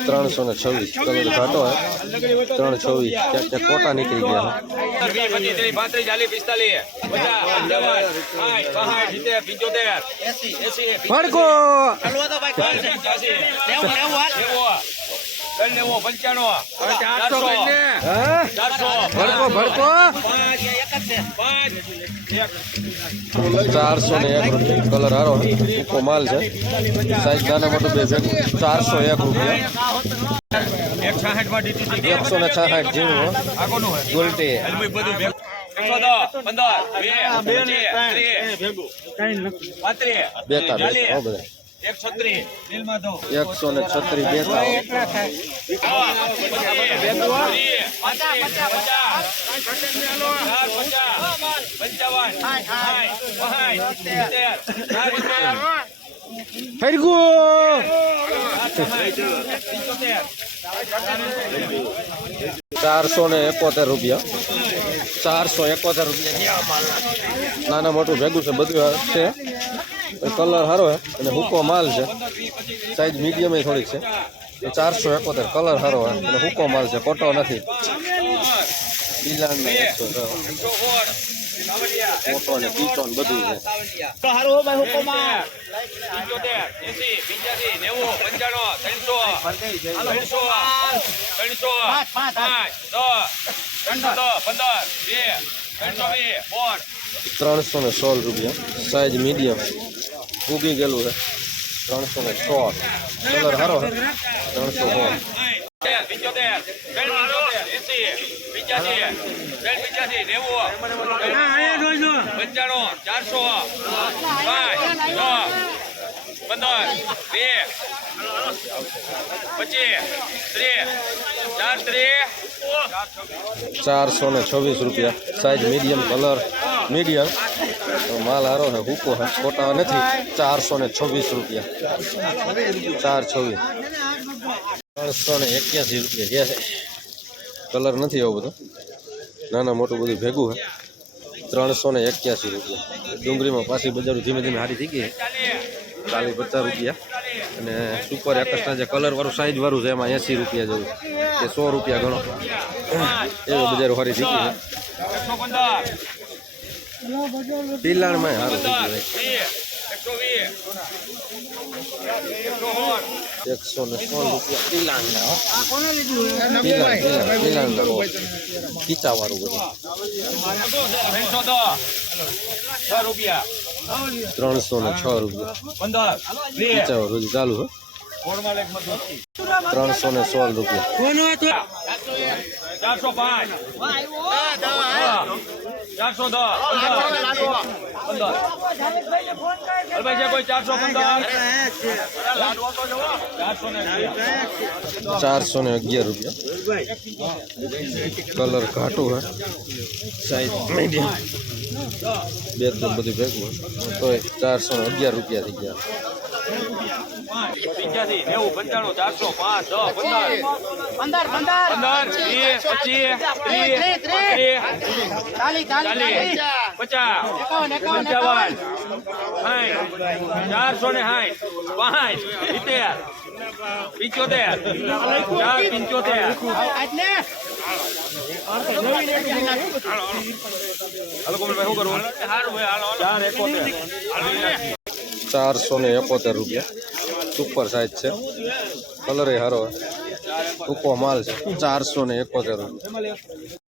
ત્રણસો ને છવ્વીસ ઘાટો હે ત્રણ ક્યાંક ક્યાંક કોટા નીકળી ગયા ભડકો ભડકો ભડકો પાંચ એક ચારસો ને એક રૂપિયા. કલર હારો. ટૂંકો માલ છે. સાઈઝ નાના મોટું બે ભેગું ચારસો એક રૂપિયા. એકસો ને છાસઠ જેવું ગોલ્ટી. બધું ભેગું એકસો દસ પંદર વીસ પચીસ ત્રીસ પાંત્રીસ બેતા બેતા હો બધા. એકસો ને છત્રીસ. બેતા ફરગુ ચારસો ને એકોતેર રૂપિયા. ચારસો એકોતેર રૂપિયા. નાના મોટું ભેગું છે, બધું છે. કલર સારો છે અને હુકો માલ છે. સાઈઝ મીડિયમ થોડીક છે. ચારસો એકોતેર. કલર સારો છે અને હુકો માલ છે. કોટો નથી. કોટો ને ને બધું છે. ત્રણસો ને સોળ રૂપિયા. સાઈઝ મીડિયમ ઉગી ગયેલું છે. ત્રણસો ને સોળ. કલર સારો છે. ત્રણસો સોળ. પંચાણું ચારસો પંદર, બે, પચીસ, ત્રીસ, ચાર, ત્રીસ ચારસો ને છવ્વીસ રૂપિયા. સાઈઝ મીડિયમ કલર મીડિયમ માલ હારો છે, હુકો છે ખોટા નથી. ચારસો ને છવ્વીસ રૂપિયા. ચાર છવ્વીસ. ત્રણસો ને એક્યાસી રૂપિયા છે. કલર નથી એવો બધો. નાના મોટું બધું ભેગું છે. ત્રણસો ને એક્યાસી રૂપિયા. ડુંગળીમાં પાછી બજાર ધીમે ધીમે હારી થઈ ગઈ ચાલીસ પચાસ રૂપિયા. અને સુપર એકસના જે કલર વાળું સાઈઝ વાળું છે, એમાં એંસી રૂપિયા જેવું કે સો રૂપિયા ગણો. એવો બજારો હારી થઈ ગયો પિલાણમાં સારું થઈ ગયું ને સો રૂપિયા. પિલાણ પિલાણ ત્રણસો ને છ રૂપિયા. ખીચા વાળું ચાલુ, હો. ફોર્મલ એક મધુ ત્રણસો ને સોળ રૂપિયા. ચારસો પાંચ. ચારસો દસ. પંદર. ને અગિયાર. રૂપિયા. કલર ઘાટું હે. Size medium. બે ત્રણ બધું ભેગું તો ચારસો ને અગિયાર રૂપિયા થઈ ગયા. પંચ્યાસી નેવું પંચાણું ચારસો પાંચ દસ પંદર પંદર પંદર વીસ પચીસ ત્રીસ ત્રીસ ચાલી ચાલી ચાલીસ પચાસ પંચાવન સાઠ ચારસો ને સાઠ પાંચ સિત્તેર પિંચોતેર ચાર પિંચોતેર હાલો કોમલભાઈ શું કરવું ચાર એકોતેર ચારસો ને એકોતેર રૂપિયા. સુપર સાઈઝ છે. કલર એ સારો હે ટૂંકો માલ છે. ચારસો ને એકોતેર રૂપિયા.